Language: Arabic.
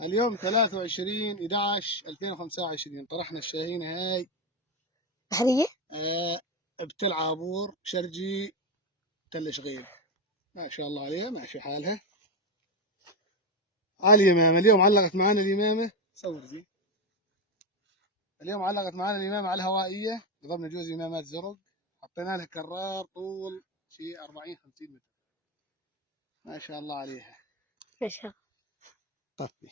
اليوم 23/11/2025 طرحنا الشاهينة هاي بحرية. بتل عابور شرجي تل شغيل. ما شاء الله عليها ماشي حالها. على اليمامة اليوم علقت معانا اليمامة. صور زي اليوم علقت معانا اليمامة على الهوائية. ضربنا جوز يمامات زرق، حطينا لها كرار طول شي 40-50 متر. ما شاء الله عليها. ما شاء الله. طفي